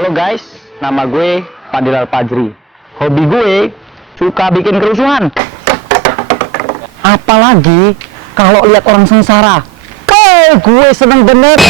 Halo guys, nama gue Fadil Al-Fajri. Hobi gue suka bikin kerusuhan. Apalagi kalau lihat orang sengsara. Gue seneng bener.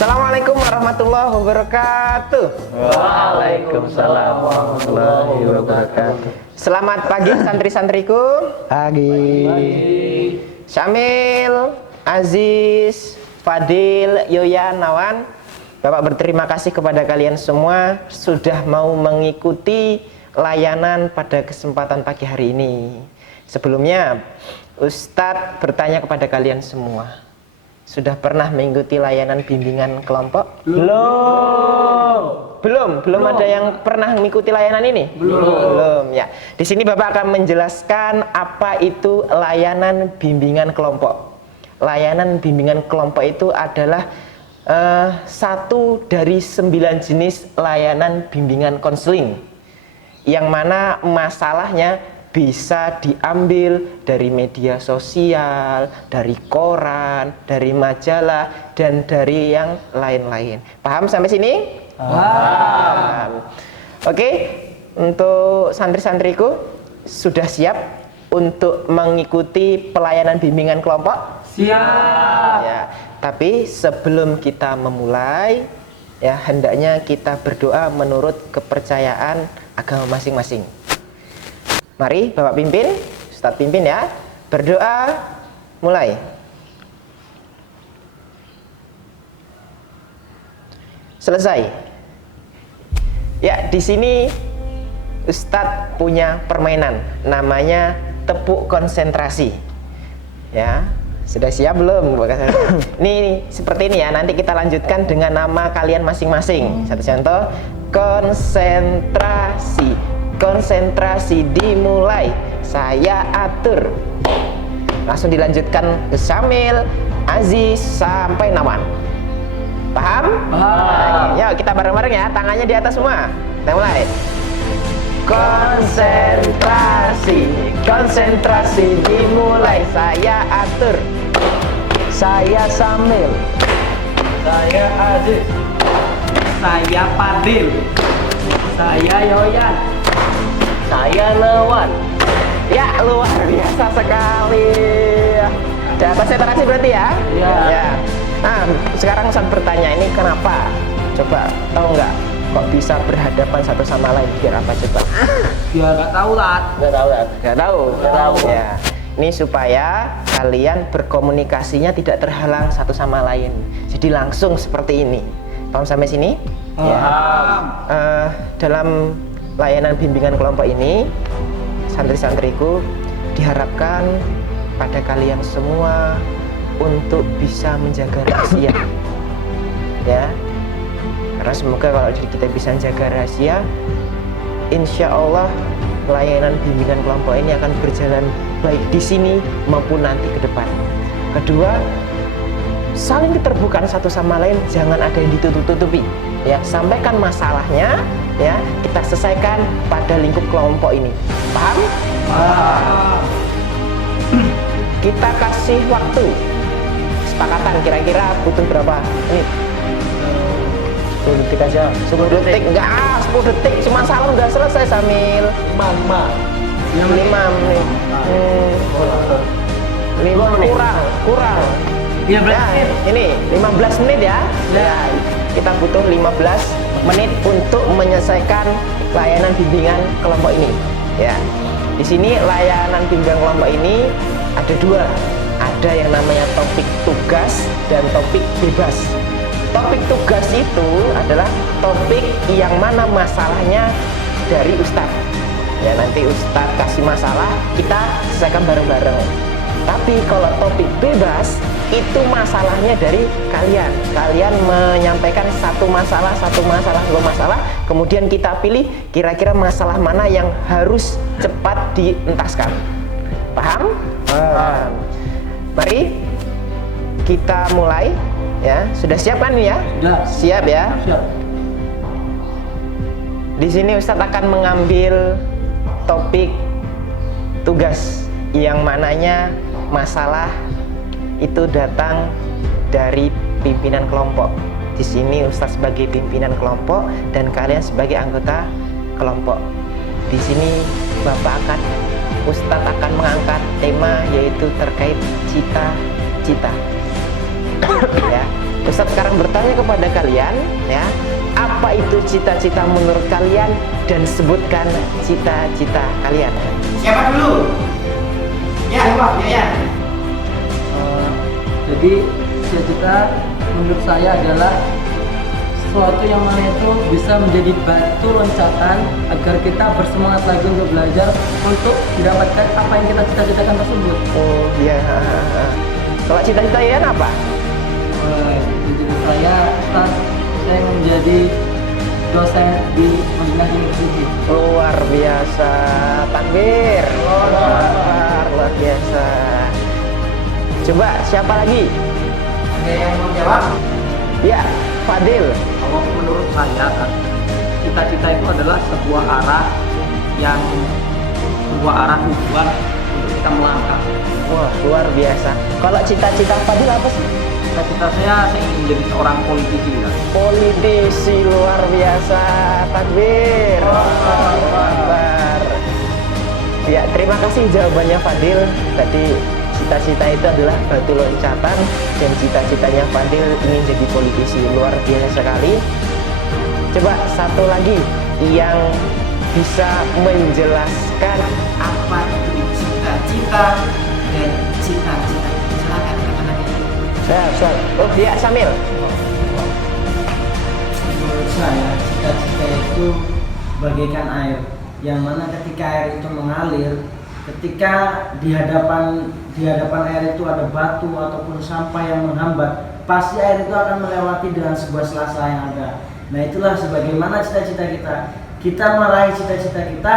Assalamualaikum warahmatullahi wabarakatuh. Waalaikumsalam warahmatullahi wabarakatuh. Selamat pagi santri-santriku. Pagi. Syamil, Aziz, Fadil, Yoyan, Nawan, Bapak berterima kasih kepada kalian semua sudah mau mengikuti layanan pada kesempatan pagi hari ini. Sebelumnya, Ustadz bertanya kepada kalian semua, sudah pernah mengikuti layanan bimbingan kelompok? Belum ada yang pernah mengikuti layanan ini? Belum ya. Di sini Bapak akan menjelaskan apa itu layanan bimbingan kelompok. Layanan bimbingan kelompok itu adalah satu dari 9 jenis layanan bimbingan konseling, yang mana masalahnya bisa diambil dari media sosial, dari koran, dari majalah, dan dari yang lain-lain. Paham sampai sini? Paham. Oke, untuk santri-santriku sudah siap untuk mengikuti pelayanan bimbingan kelompok? Siap. Ya, tapi sebelum kita memulai, ya hendaknya kita berdoa menurut kepercayaan agama masing-masing. Mari Bapak pimpin, Ustadz pimpin ya. Berdoa, mulai. Selesai. Ya, di sini Ustadz punya permainan, namanya tepuk konsentrasi. Ya, sudah siap belum? Ini seperti ini ya. Nanti kita lanjutkan dengan nama kalian masing-masing. Satu contoh, konsentrasi. Konsentrasi dimulai, saya atur. Langsung dilanjutkan ke Syamil, Aziz, sampai Nawan. Paham? Paham. Yuk kita bareng-bareng ya, tangannya di atas semua. Kita mulai. Konsentrasi, konsentrasi dimulai, saya atur. Saya Syamil, Saya Aziz. Saya Fadil. Saya Yoyan. Saya Nawan. ya luar biasa sekali. Ya, konsentrasi berarti ya? Iya. Ya. Nah, sekarang saya bertanya, ini kenapa? Coba tahu nggak? Kok bisa berhadapan satu sama lain? Biar apa coba? Ya nggak tahu lah. Nggak tahu. Nggak tahu. Tahu. Ya. Ini supaya kalian berkomunikasinya tidak terhalang satu sama lain. Jadi langsung seperti ini. Paham sampai sini? Ya. Dalam layanan bimbingan kelompok ini, santri-santriku diharapkan pada kalian semua untuk bisa menjaga rahasia. Ya. Karena semoga kalau kita bisa menjaga rahasia, insya Allah layanan bimbingan kelompok ini akan berjalan baik di sini maupun nanti ke depan. Kedua, saling keterbukaan satu sama lain, jangan ada yang ditutup-tutupi. Ya, sampaikan masalahnya, ya kita selesaikan pada lingkup kelompok ini. Paham? Paham. Kita kasih waktu kesepakatan, kira-kira butuh berapa menit? 10 detik aja. 10 detik? Enggak, 10 detik cuma salam udah selesai, Samil. 5 menit. 5 menit kurang. Iya Ya, ini 15 menit ya. Ya, kita butuh 15 menit untuk menyelesaikan layanan bimbingan kelompok ini. Ya. Di sini layanan bimbingan kelompok ini ada 2. Ada yang namanya topik tugas dan topik bebas. Topik tugas itu adalah topik yang mana masalahnya dari Ustadz. Ya, nanti Ustadz kasih masalah, kita selesaikan bareng-bareng. Tapi kalau topik bebas, itu masalahnya dari kalian. Kalian menyampaikan satu masalah, dua masalah, kemudian kita pilih kira-kira masalah mana yang harus cepat dientaskan. Paham? Paham. Mari kita mulai ya. Sudah siap kan ya? Sudah. Siap ya? Siap. Di sini Ustadz akan mengambil topik tugas yang mananya masalah itu datang dari pimpinan kelompok. Di sini Ustadz sebagai pimpinan kelompok dan kalian sebagai anggota kelompok. Di sini Ustadz akan mengangkat tema yaitu terkait cita-cita. Ya, Ustadz sekarang bertanya kepada kalian, ya, apa itu cita-cita menurut kalian dan sebutkan cita-cita kalian. Siapa dulu? Ya, ya. Jadi cita-cita menurut saya adalah sesuatu yang mana itu bisa menjadi batu loncatan agar kita bersemangat lagi untuk belajar untuk mendapatkan apa yang kita cita-citakan tersebut. Oh iya. Kalau cita-cita Ian apa? Cita-cita saya ingin menjadi dosen di Madinah University. Luar biasa, takbir. Luar biasa. Coba siapa lagi? Ada yang mau jawab? Ya, Fadil. Kalau menurut saya kan, cita-cita itu adalah sebuah arah tujuan untuk kita melangkah. Wah, luar biasa. Kalau cita-cita Fadil apa sih? Cita-cita saya ingin menjadi seorang politisi ya. Politisi, luar biasa, takbir. Akbar. Ya, terima kasih jawabannya Fadil. Tadi cita-cita itu adalah batu loncatan dan cita-citanya Fadil ingin jadi politisi. Luar biasa sekali. Coba satu lagi yang bisa menjelaskan apa itu cita-cita dan cita-cita. Silakan rekan-rekan. Oh iya, Samil. Menurut saya cita-cita itu bagaikan air, yang mana ketika air itu mengalir, ketika di hadapan air itu ada batu ataupun sampah yang menghambat, pasti air itu akan melewati dengan sebuah sela-sela yang ada. Nah itulah sebagaimana cita-cita kita. Kita meraih cita-cita kita,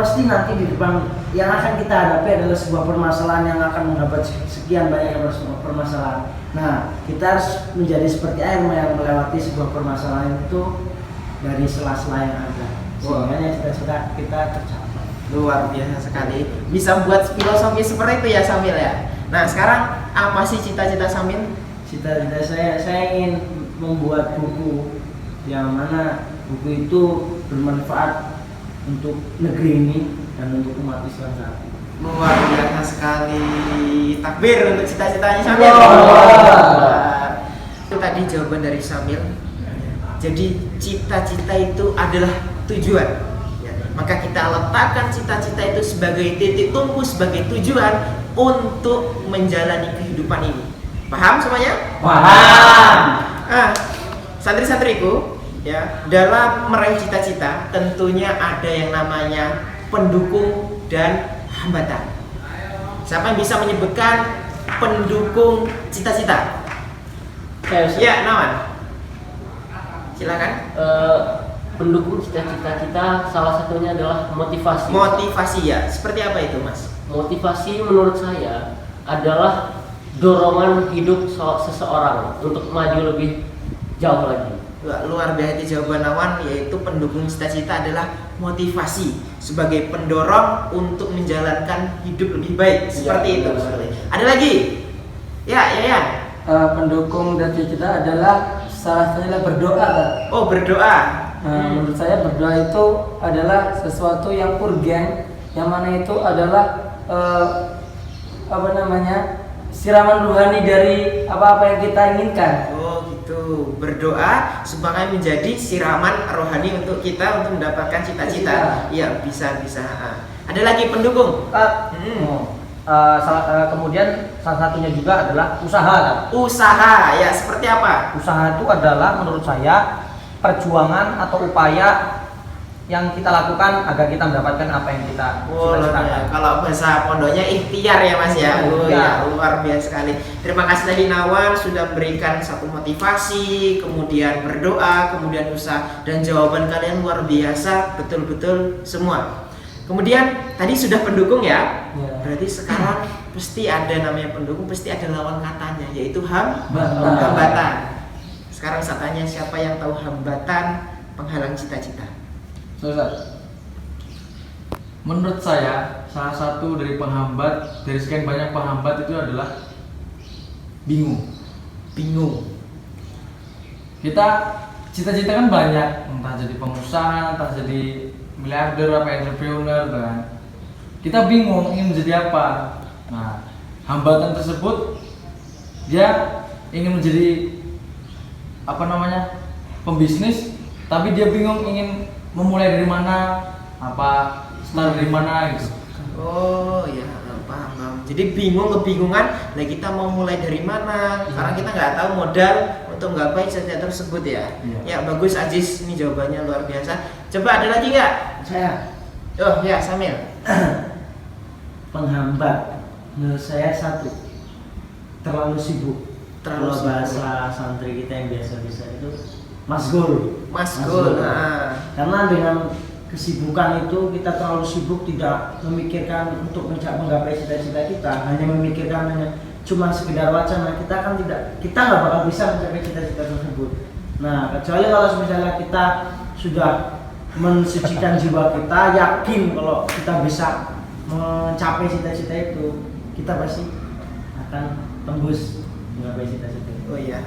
pasti nanti di depan yang akan kita hadapi adalah sebuah permasalahan yang akan menghambat sekian banyak permasalahan. Nah, kita harus menjadi seperti air yang melewati sebuah permasalahan itu dari sela-sela yang ada. Sehingga cita-cita kita tercapai. Luar biasa sekali. Bisa buat filosofi seperti itu ya Samil ya. Nah, sekarang apa sih cita-cita Samil? Cita-cita saya ingin membuat buku yang mana buku itu bermanfaat untuk negeri ini dan untuk umat Islam saat ini. Luar biasa sekali. Takbir untuk cita-citanya Samil. Itu tadi jawaban dari Samil. Jadi cita-cita itu adalah tujuan. Ya, maka kita letakkan cita-cita itu sebagai titik tumpu, sebagai tujuan untuk menjalani kehidupan ini. Paham semuanya? Paham. Santri-santriku, ya, dalam meraih cita-cita tentunya ada yang namanya pendukung dan hambatan. Siapa yang bisa menyebutkan pendukung cita-cita? Ya, Nawan. Silakan. Pendukung cita-cita kita salah satunya adalah motivasi. Motivasi ya. Seperti apa itu, Mas? Motivasi menurut saya adalah dorongan hidup seseorang untuk maju lebih jauh lagi. Luar biasa jawaban Nawan, yaitu pendukung cita-cita adalah motivasi sebagai pendorong untuk menjalankan hidup lebih baik. Seperti itu. Ada lagi? Ya. Pendukung dan cita-cita adalah salah satunya berdoa. Oh, berdoa. Menurut saya berdoa itu adalah sesuatu yang urgen, yang mana itu adalah siraman rohani dari apa yang kita inginkan. Oh gitu, berdoa supaya menjadi siraman rohani untuk kita untuk mendapatkan cita-cita. Iya, bisa. Ada lagi pendukung? Kemudian salah satunya juga adalah usaha. Usaha, ya seperti apa? Usaha itu adalah menurut saya perjuangan atau upaya yang kita lakukan agar kita mendapatkan apa yang kita cita-citakan. Kalau bahasa pondoknya ikhtiar ya Mas ya. Oh ya, luar biasa sekali. Terima kasih tadi Nawar sudah memberikan satu motivasi, kemudian berdoa, kemudian usaha, dan jawaban kalian luar biasa, betul-betul semua. Kemudian tadi sudah pendukung ya. Berarti sekarang pasti ada namanya pendukung, pasti ada lawan katanya, yaitu hambatan. Sekarang saya tanya, siapa yang tahu hambatan penghalang cita-cita? Ustaz, menurut saya salah satu dari penghambat, dari sekian banyak penghambat itu adalah bingung. Kita cita-cita kan banyak, entah jadi pengusaha, entah jadi miliarder, apa entrepreneur kan. Kita bingung ingin menjadi apa. Nah, hambatan tersebut dia ingin menjadi pembisnis, tapi dia bingung ingin memulai dari mana, start dari mana gitu. Oh ya, paham. Jadi kebingungan, nah kita mau mulai dari mana? Karena kita nggak tahu modal untuk menggapai cita-cita tersebut ya. Ya bagus Aziz, ini jawabannya luar biasa. Coba ada lagi nggak? Saya. Oh ya, Samil. Penghambat menurut saya satu, terlalu sibuk. Kalau bahasa santri kita yang biasa-biasa itu masgul. Karena dengan kesibukan itu kita terlalu sibuk, tidak memikirkan untuk menggapai cita-cita kita, hanya memikirkan cuma sekedar wacana. Kita nggak bakal bisa mencapai cita-cita tersebut. Nah, kecuali kalau misalnya kita sudah mensucikan jiwa kita, yakin kalau kita bisa mencapai cita-cita itu, kita pasti akan tembus mencapai cita-cita. Oh iya,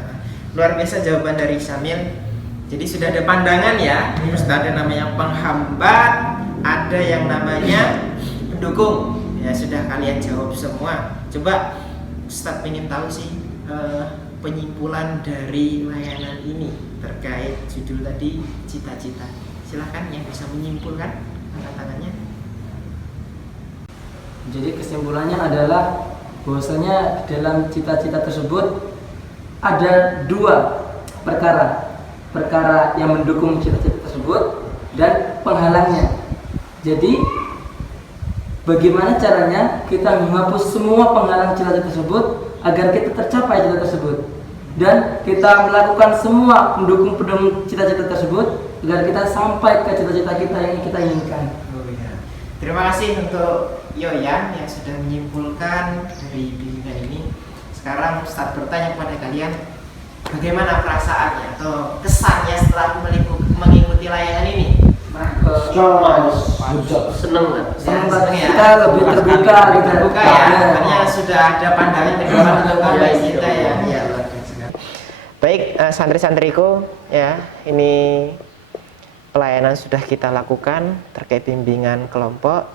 luar biasa jawaban dari Samil. Jadi sudah ada pandangan ya, sudah ada namanya penghambat, ada yang namanya pendukung. Ya sudah kalian jawab semua. Coba Ustadz ingin tahu sih penyimpulan dari layanan ini terkait judul tadi, cita-cita. Silahkan yang bisa menyimpulkan, angkat tangannya. Jadi kesimpulannya adalah bahwasanya dalam cita-cita tersebut ada dua perkara yang mendukung cita-cita tersebut dan penghalangnya. Jadi bagaimana caranya kita menghapus semua penghalang cita-cita tersebut agar kita tercapai cita tersebut, dan kita melakukan semua mendukung cita-cita tersebut agar kita sampai ke cita-cita kita yang kita inginkan. Terima kasih untuk Yoyan yang sudah menyimpulkan dari bimbingan ini. Sekarang Ustadz bertanya kepada kalian, bagaimana perasaannya atau kesannya setelah mengikuti layanan ini? Seneng kan? Ya. Kita lebih terbuka gitu. Terbuka ya, makanya sudah ada pandangan ke depan untuk kami kita ya. Ya, luar biasa. Baik, santri-santriku ya, ini pelayanan sudah kita lakukan terkait bimbingan kelompok.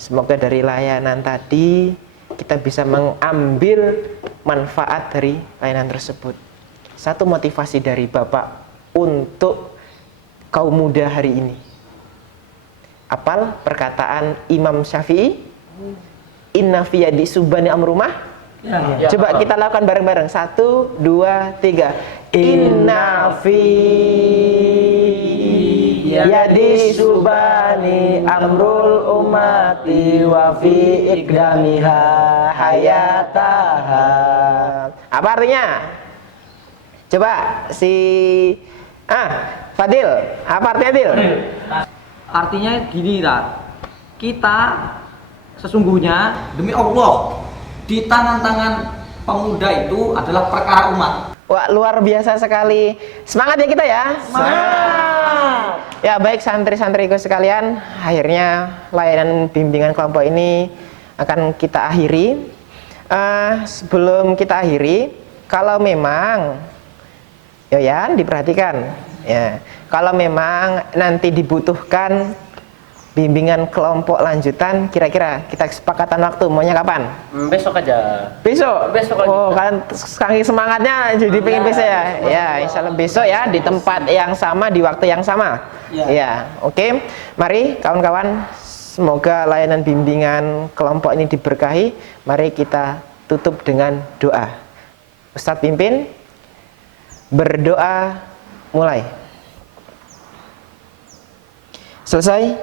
Semoga dari layanan tadi kita bisa mengambil manfaat dari layanan tersebut. Satu motivasi dari Bapak untuk kaum muda hari ini. Apal perkataan Imam Syafi'i, inna fiyadi subani amrumah. Coba kita lakukan bareng-bareng. 1, 2, 3. Inna fiyadi subani amrul umati wa fi ikdamiha hayataha. Apa artinya? Coba Fadil, apa artinya Fadil? Artinya gini, kita sesungguhnya demi Allah di tangan-tangan pemuda itu adalah perkara umat. Wah, luar biasa sekali. Semangat ya kita ya. Semangat. Ya baik santri-santriku sekalian, akhirnya layanan bimbingan kelompok ini akan kita akhiri. Sebelum kita akhiri, kalau memang Yoyan diperhatikan ya, kalau memang nanti dibutuhkan bimbingan kelompok lanjutan, kira-kira kita kesepakatan waktu maunya kapan? Besok aja. Besok? Besok Oh, lanjutan. kalian saking semangatnya jadi pengen besok ya? Ya, insya Allah besok ya, di tempat yang sama, di waktu yang sama. Ya, oke. Mari kawan-kawan, semoga layanan bimbingan kelompok ini diberkahi. Mari kita tutup dengan doa. Ustadz pimpin, berdoa mulai. Selesai?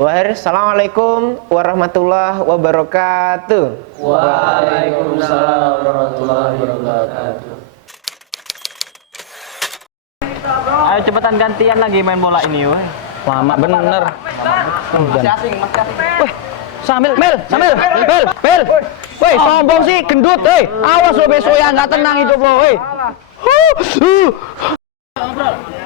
Wahir, assalamualaikum warahmatullahi wabarakatuh. Waalaikumsalam warahmatullahi wabarakatuh. Ayo cepetan gantian lagi main bola ini, woi. Lama bener. Masih asing. Wih, sambil, Mel. Woi, sombong sih, gendut, awas lo besok ya, nggak tenang hidup lo,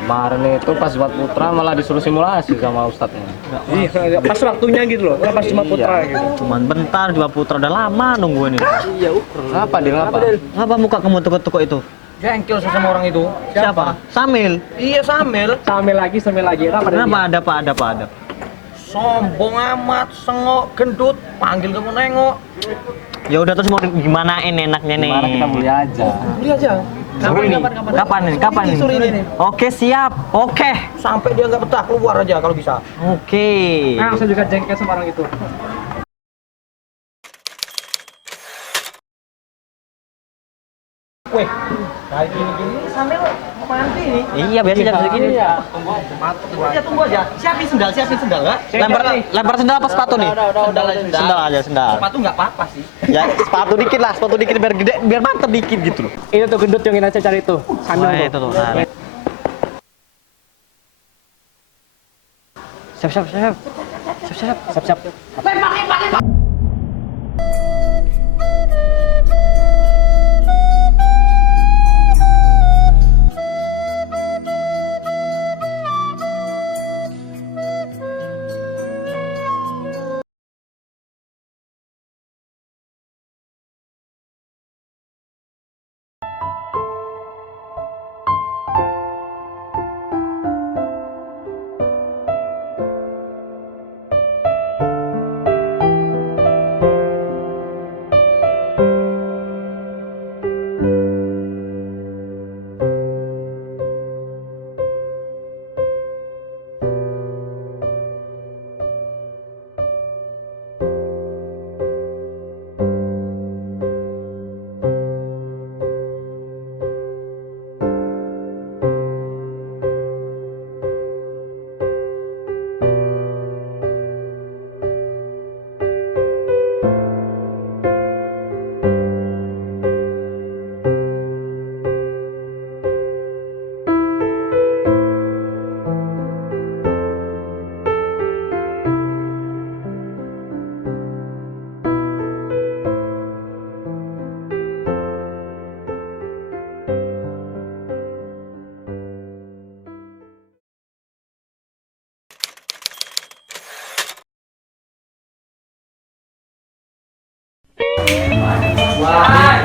Kemarin itu pas buat putra malah disuruh simulasi sama ustadznya. Iya, pas waktunya gitu loh, pas cuma putra gitu. Cuman bentar, dua putra udah lama nungguin itu. Apa Dil? Apa muka kamu tukuk-tukuk itu? Jengkel sama orang itu. Siapa? Samil. Iya Samil. Sambil lagi. Kenapa? Ada apa? Sombong amat, sengok, gendut, panggil kamu nengok. Ya udah terus mau gimanain enaknya nih? Gimana kita beli aja. Beli aja. Kapan nih? Sore ini. Oke, siap. Oke. Sampai dia nggak betah keluar aja kalau bisa. Oke. Nah, saya juga jengkel sama orang itu. Weh, kayak gini-gini Samil mau mandi nih. Iya, biasa jam segini. Tunggu aja. Siapin sendal nggak? Lempar sendal apa sepatu nih? Sendal aja. Sepatu nggak apa-apa sih. Ya, sepatu dikit biar gede, biar mantep dikit gitu loh. Itu tuh gendut yang kita cari itu. Sambil Oh, itu tuh. Nah. Siap.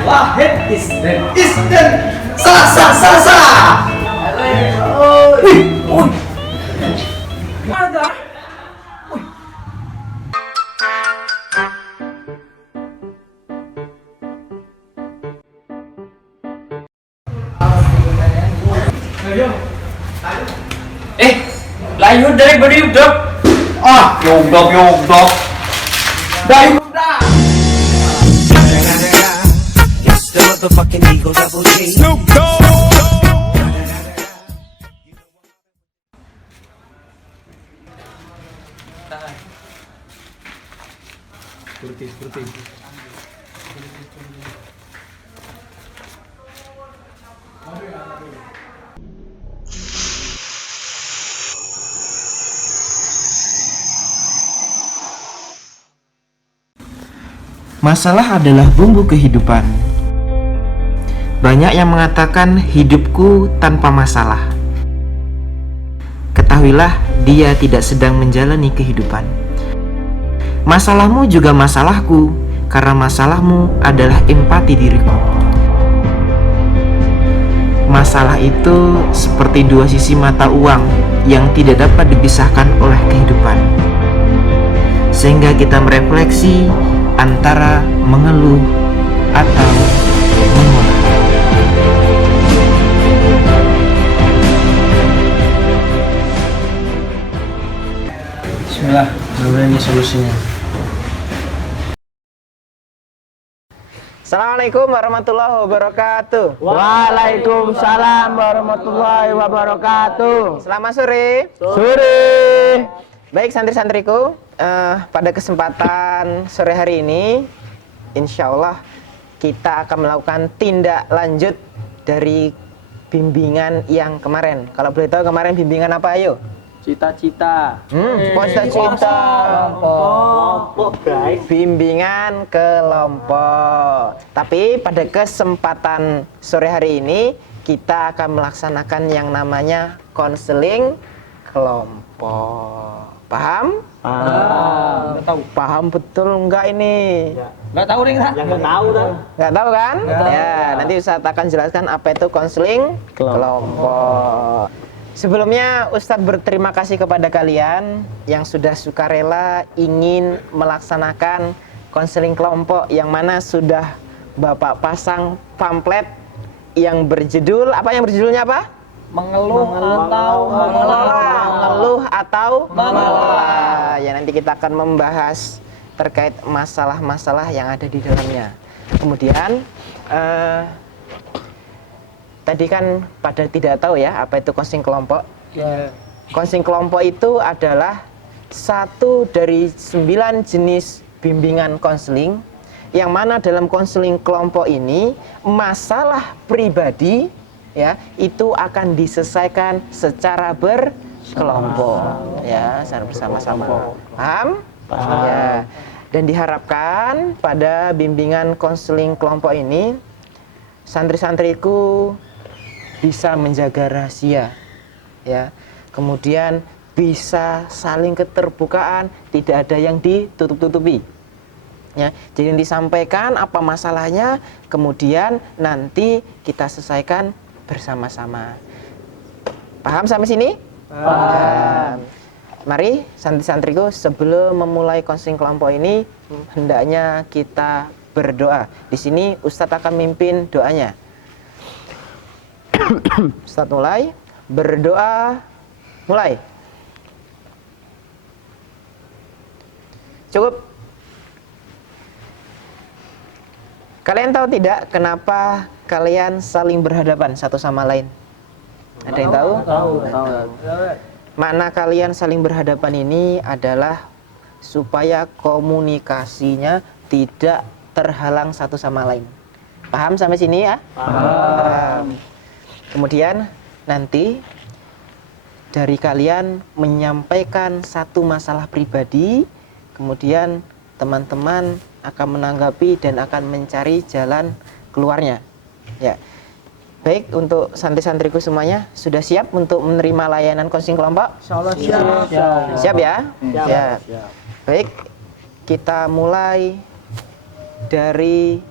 Wahid Isden Sa. Layu dari beri udah. Yogdok. Masalah adalah bumbu kehidupan. Banyak yang mengatakan hidupku tanpa masalah. Ketahuilah, dia tidak sedang menjalani kehidupan. Masalahmu juga masalahku, karena masalahmu adalah empati diriku. Masalah itu seperti dua sisi mata uang yang tidak dapat dipisahkan oleh kehidupan. Sehingga kita merefleksi antara mengeluh atau mengolah. Bismillah, mudah-mudahan ini solusinya. Assalamualaikum warahmatullahi wabarakatuh. Waalaikumsalam warahmatullahi wabarakatuh. Selamat sore. Sore. Baik santri-santriku, pada kesempatan sore hari ini, insya Allah kita akan melakukan tindak lanjut dari bimbingan yang kemarin. Kalau boleh tahu kemarin bimbingan apa, ayo? Cita-cita. Cita-cita. Bimbingan kelompok. Tapi pada kesempatan sore hari ini kita akan melaksanakan yang namanya konseling kelompok. Paham? Nggak tahu. Paham betul enggak ini? Nggak tahu nih kan? Nggak tahu kan? Nggak tahu kan? Ya, nanti Ustadz akan jelaskan apa itu konseling kelompok. Sebelumnya Ustadz berterima kasih kepada kalian yang sudah sukarela ingin melaksanakan konseling kelompok, yang mana sudah Bapak pasang pamflet yang berjudul, apa yang berjudulnya apa? Mengeluh atau Mengeluh atau mengelola. Ya, nanti kita akan membahas terkait masalah-masalah yang ada di dalamnya. Kemudian tadi kan pada tidak tahu ya apa itu konseling kelompok. Ya. Konseling kelompok itu adalah satu dari 9 jenis bimbingan konseling, yang mana dalam konseling kelompok ini masalah pribadi ya itu akan diselesaikan secara berkelompok ya, secara bersama-sama. Paham? Ya. Dan diharapkan pada bimbingan konseling kelompok ini santri-santriku bisa menjaga rahasia ya. Kemudian bisa saling keterbukaan, tidak ada yang ditutup-tutupi. Ya, jadi disampaikan apa masalahnya, kemudian nanti kita selesaikan bersama-sama. Paham sampai sini? Paham. Mari santri-santriku, sebelum memulai konseling kelompok ini hendaknya kita berdoa. Di sini Ustadz akan mimpin doanya. Ustadz mulai, berdoa, mulai. Cukup. Kalian tahu tidak kenapa kalian saling berhadapan satu sama lain? Ada yang tahu? Tahu. Makna kalian saling berhadapan ini adalah supaya komunikasinya tidak terhalang satu sama lain. Paham sampai sini ya? Paham. Kemudian nanti dari kalian menyampaikan satu masalah pribadi, kemudian teman-teman akan menanggapi dan akan mencari jalan keluarnya. Ya. Baik, untuk santri-santriku semuanya sudah siap untuk menerima layanan konseling kelompok? Insyaallah siap. Siap ya? Siap. Baik, kita mulai dari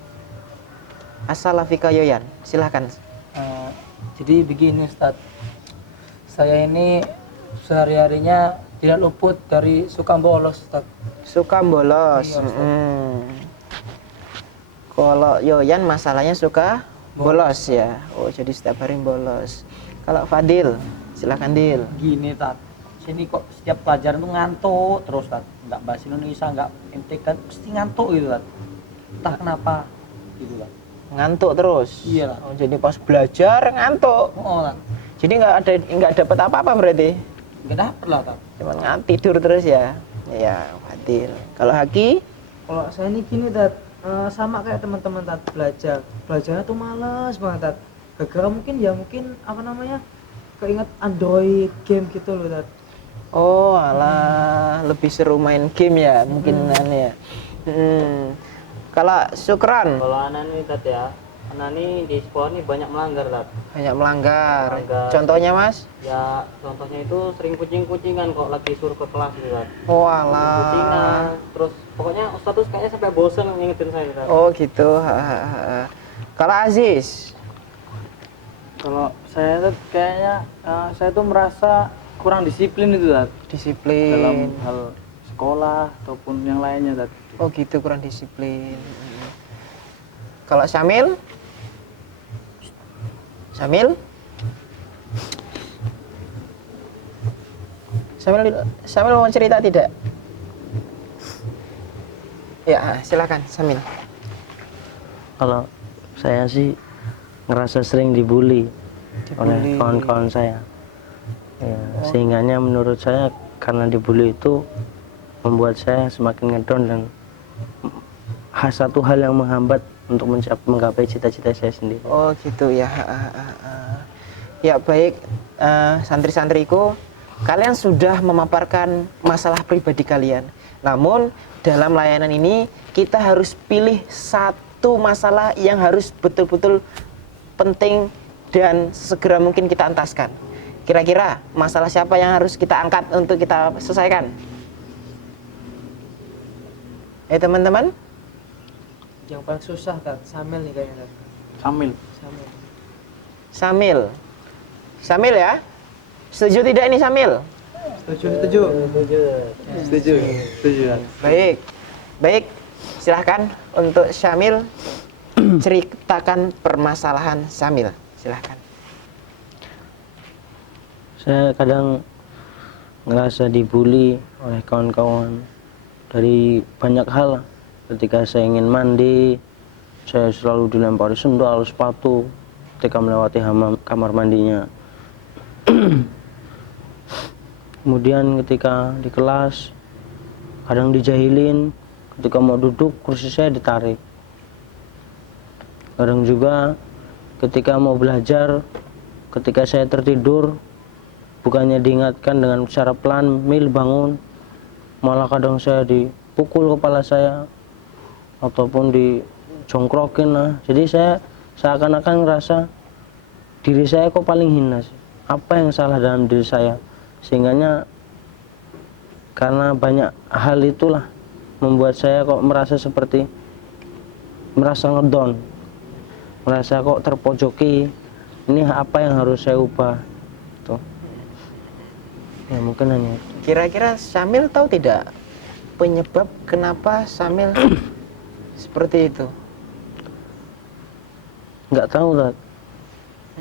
As-Salafika Yoyan. Silahkan. Jadi begini Ustadz, saya ini sehari-harinya tidak luput dari suka bolos Ustadz. Suka bolos. Iya, Ustaz. Kalau Yoyan masalahnya suka bolos ya. Oh, jadi setiap hari bolos. Kalau Fadil, silakan Dil. Gini Tat, sini kok setiap pelajaran tuh ngantuk terus Tat. Nggak bahasa Indonesia, nggak MTK, pasti ngantuk gitu Tat. Entah kenapa gitu Tat. Ngantuk terus. Iya lah. Oh, jadi pas belajar ngantuk. Oh Tat, Jadi nggak dapat apa-apa berarti. nggak dapet lah Tat. Cuma tidur terus ya. Ya, Fadil. Kalau Haki, Kalau saya ini gini Tat, sama kayak teman-teman Tat, belajarnya tuh males banget Tat. Gara-gara mungkin apa namanya, keinget Android game gitu loh Tat. oh alah, lebih seru main game ya mungkin ya. Kalau Syukran, Kalau anak ini Tat ya, anak ini di sekolah ini banyak melanggar Tat. banyak melanggar. Melanggar. Contohnya Mas? Ya contohnya itu sering kucing-kucingan kok lagi suruh ke kelas gitu Tat. Oh Kucingan, alah. terus pokoknya Ustadz tuh kayaknya sampai bosen ngingetin saya Tat. Oh gitu. Kalau Aziz, Kalau saya tuh kayaknya saya tuh merasa kurang disiplin itu Tat, dalam disiplin. hal sekolah ataupun yang lainnya Tat. Oh gitu, kurang disiplin. Kalau Syamil? Syamil? Syamil mau cerita tidak? Ya, silakan Syamil. Kalau saya sih ngerasa sering dibully oleh kawan-kawan saya. Ya, sehingganya menurut saya karena dibully itu membuat saya semakin ngedown dan satu hal yang menghambat untuk menggapai cita-cita saya sendiri. Oh gitu ya. Ya baik, santri-santriku, kalian sudah memaparkan masalah pribadi kalian. Namun dalam layanan ini kita harus pilih satu masalah yang harus betul-betul penting dan segera mungkin kita entaskan. Kira-kira masalah siapa yang harus kita angkat untuk kita selesaikan? Teman-teman? Yang paling susah Tat, Samil nih kayaknya Tat. Samil. Samil. Samil ya? Setuju tidak ini Samil? Setuju. Baik. Silahkan untuk Syamil ceritakan permasalahan Syamil. Silahkan. Saya kadang ngerasa dibully oleh kawan-kawan dari banyak hal. Ketika saya ingin mandi, saya selalu dilempari sendal, sepatu ketika melewati kamar mandinya. Kemudian ketika di kelas, kadang dijahilin, ketika mau duduk kursi saya ditarik. Kadang juga ketika mau belajar, ketika saya tertidur, bukannya diingatkan dengan cara pelan, Mil bangun, malah kadang saya dipukul kepala saya ataupun dijongkrokin lah. Jadi saya seakan-akan ngerasa diri saya kok paling hina sih. Apa yang salah dalam diri saya? Sehingganya karena banyak hal itulah membuat saya kok merasa ngedown, merasa kok terpojoki. Ini apa yang harus saya ubah? Tuh. Ya mungkin hanya itu. Kira-kira Syamil tahu tidak penyebab kenapa Syamil seperti itu? Nggak tahu lah.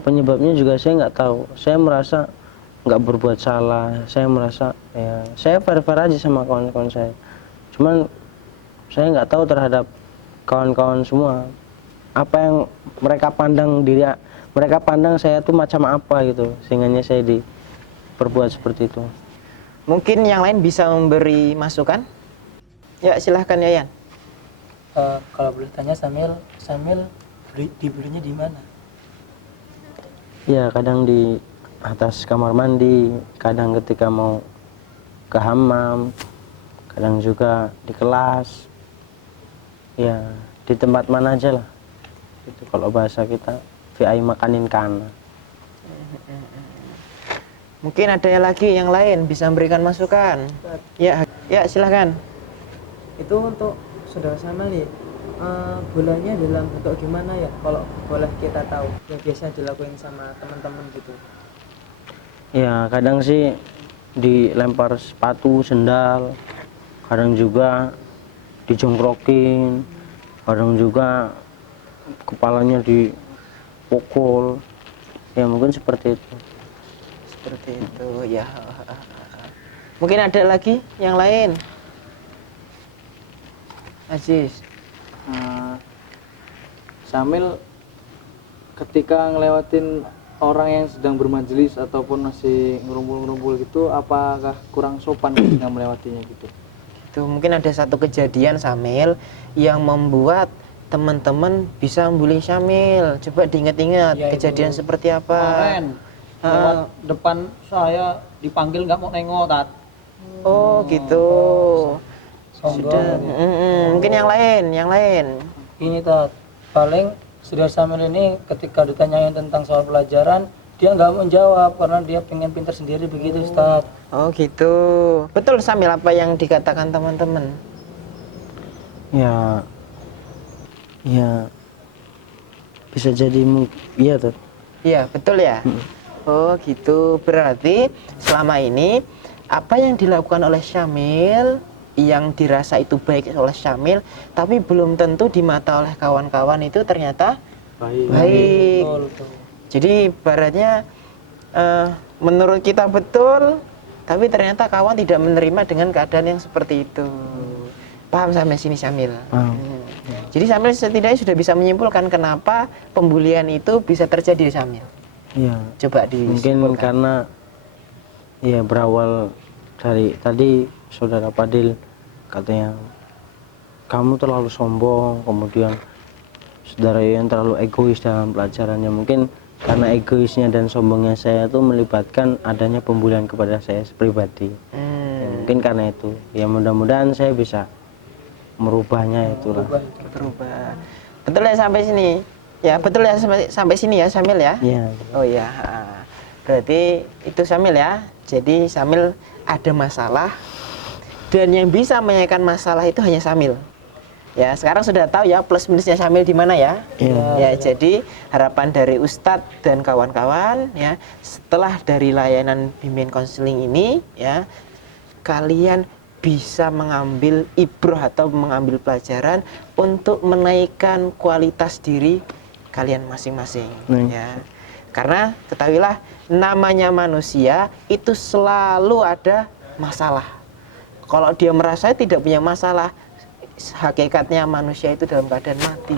Penyebabnya juga saya nggak tahu. Saya merasa nggak berbuat salah. Saya merasa ya saya fair-fair aja sama kawan-kawan saya. Cuman saya nggak tahu terhadap kawan-kawan semua apa yang mereka pandang saya tuh macam apa gitu, sehingganya saya diperbuat seperti itu. Mungkin yang lain bisa memberi masukan? Ya silahkan Yayan. Kalau boleh tanya Samil dibulinya di mana? Ya kadang di atas kamar mandi, kadang ketika mau ke hammam, kadang juga di kelas, ya di tempat mana aja lah. Itu kalau bahasa kita VI makanin kana. Mungkin ada lagi yang lain bisa memberikan masukan. Ya silahkan. Itu untuk saudara Samil nih, bolanya dalam bentuk gimana ya kalau boleh kita tahu yang biasa dilakuin sama teman-teman gitu? Ya kadang sih dilempar sepatu, sendal, kadang juga dijongkrokin, kadang juga kepalanya dipukul. Ya mungkin seperti itu. Seperti itu ya. Mungkin ada lagi yang lain. Aziz. Samil ketika ngelewatin orang yang sedang bermajelis ataupun masih ngerumpul-ngerumpul gitu, apakah kurang sopan ketika melewatinya gitu? Itu mungkin ada satu kejadian Samil yang membuat teman-teman bisa membuli Syamil. Coba diingat-ingat Ya, kejadian itu. seperti apa. Kemarin lewat depan saya dipanggil nggak mau nengok Tat. Oh gitu. Sudah. Mungkin yang lain. Ini Tat, paling saudara Samil ini ketika ditanyain tentang soal pelajaran dia nggak menjawab karena dia pengen pintar sendiri begitu Ustaz. Oh gitu. Betul Samil apa yang dikatakan teman-teman? Ya bisa jadi iya tuh. Iya betul ya. Oh gitu. Berarti selama ini apa yang dilakukan oleh Syamil yang dirasa itu baik oleh Syamil, tapi belum tentu di mata oleh kawan-kawan itu ternyata baik. Jadi ibaratnya menurut kita betul, tapi ternyata kawan tidak menerima dengan keadaan yang seperti itu. Paham sampai sini Syamil? Jadi Syamil setidaknya sudah bisa menyimpulkan kenapa pembulian itu bisa terjadi di Syamil. Iya. Coba Mungkin disimpulkan. karena ya berawal dari tadi saudara Padil katanya kamu terlalu sombong, kemudian saudara yang terlalu egois dalam pelajarannya. Mungkin karena egoisnya dan sombongnya saya itu melibatkan adanya pembulian kepada saya pribadi. Ya, mungkin karena itu. Ya mudah-mudahan saya bisa merubahnya itulah. Berubah. Betul ya sampai sini? Ya betul ya sampai sini ya Syamil ya? Iya. Oh iya. Berarti itu Syamil ya. Jadi Syamil ada masalah dan yang bisa menyelesaikan masalah itu hanya Syamil. Ya, sekarang sudah tahu ya plus minusnya Syamil di mana ya? Ya, jadi harapan dari Ustadz dan kawan-kawan ya, setelah dari layanan bimbingan konseling ini ya, kalian bisa mengambil ibroh atau mengambil pelajaran untuk menaikkan kualitas diri kalian masing-masing ya. Karena ketahuilah namanya manusia itu selalu ada masalah. Kalau dia merasa tidak punya masalah, hakikatnya manusia itu dalam keadaan mati.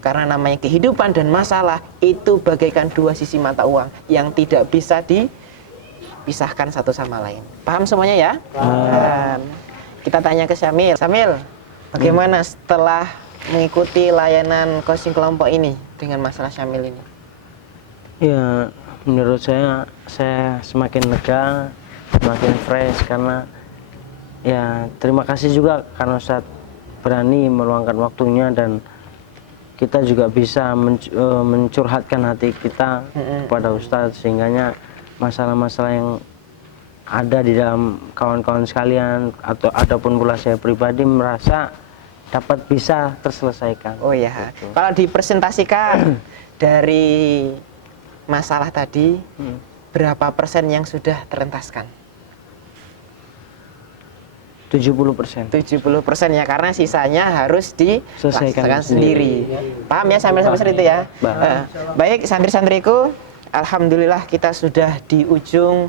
Karena namanya kehidupan dan masalah itu bagaikan dua sisi mata uang yang tidak bisa dipisahkan satu sama lain. Paham semuanya ya? Paham. Kita tanya ke Syamil. Syamil, bagaimana setelah mengikuti layanan coaching kelompok ini dengan masalah Syamil ini? Ya, menurut saya semakin lega, semakin fresh karena ya terima kasih juga karena Ustadz berani meluangkan waktunya dan kita juga bisa mencurhatkan hati kita kepada Ustadz sehingganya masalah-masalah yang ada di dalam kawan-kawan sekalian atau adapun pula saya pribadi merasa dapat bisa terselesaikan. Oh ya, gitu. Kalau dipresentasikan dari masalah tadi berapa persen yang sudah terentaskan? 70%. 70% ya, karena sisanya harus diselesaikan sendiri. Paham ya sampai itu ya? Baik santri-santriku, alhamdulillah kita sudah di ujung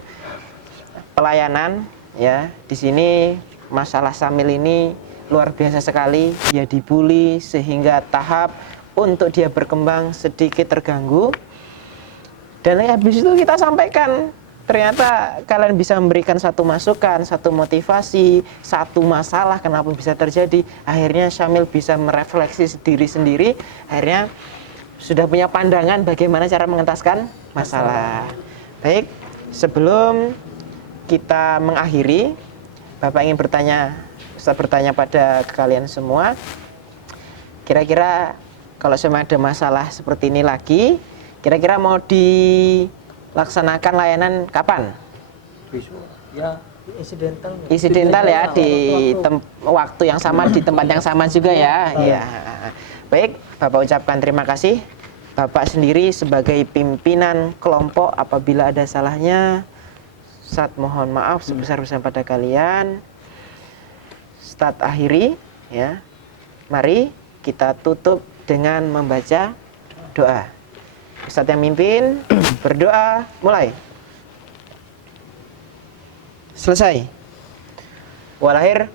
pelayanan ya. Di sini masalah Syamil ini luar biasa sekali. Dia dibully sehingga tahap untuk dia berkembang sedikit terganggu. Dan habis itu kita sampaikan ternyata kalian bisa memberikan satu masukan, satu motivasi, satu masalah kenapa bisa terjadi. Akhirnya Syamil bisa merefleksi diri sendiri. Akhirnya sudah punya pandangan bagaimana cara mengentaskan masalah. Baik, sebelum kita mengakhiri, Bapak ingin bertanya, Ustaz bertanya pada kalian semua. Kira-kira kalau sama ada masalah seperti ini lagi, kira-kira mau dilaksanakan layanan kapan? Ya, insidental ya, di waktu yang sama, di tempat yang sama juga ya. Ya. Baik, Bapak ucapkan terima kasih. Bapak sendiri sebagai pimpinan kelompok, apabila ada salahnya, Ustaz mohon maaf sebesar-besar pada kalian. Ustaz akhiri ya. Mari kita tutup dengan membaca doa. Ustaz yang mimpin, berdoa, mulai. Selesai. Walahir.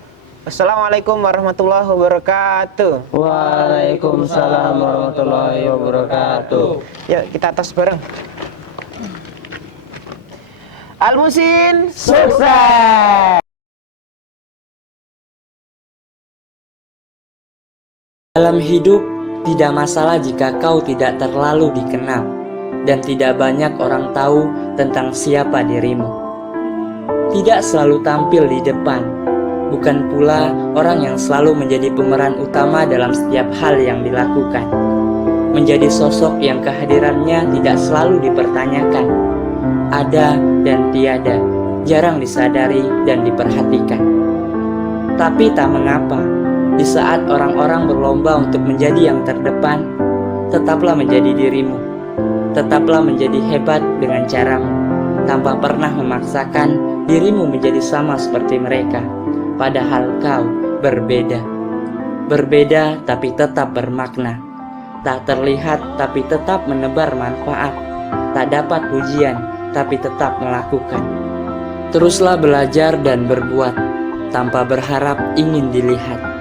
Assalamualaikum warahmatullahi wabarakatuh. Waalaikumsalam warahmatullahi wabarakatuh. Yuk kita tos bareng. Al-Musin sukses. Dalam hidup, tidak masalah jika kau tidak terlalu dikenal dan tidak banyak orang tahu tentang siapa dirimu. Tidak selalu tampil di depan, bukan pula orang yang selalu menjadi pemeran utama dalam setiap hal yang dilakukan. Menjadi sosok yang kehadirannya tidak selalu dipertanyakan, ada dan tiada, jarang disadari dan diperhatikan. Tapi tak mengapa, di saat orang-orang berlomba untuk menjadi yang terdepan, tetaplah menjadi dirimu. Tetaplah menjadi hebat dengan caramu, tanpa pernah memaksakan dirimu menjadi sama seperti mereka. Padahal kau berbeda. Berbeda tapi tetap bermakna. Tak terlihat tapi tetap menebar manfaat. Tak dapat pujian tapi tetap melakukan. Teruslah belajar dan berbuat, tanpa berharap ingin dilihat.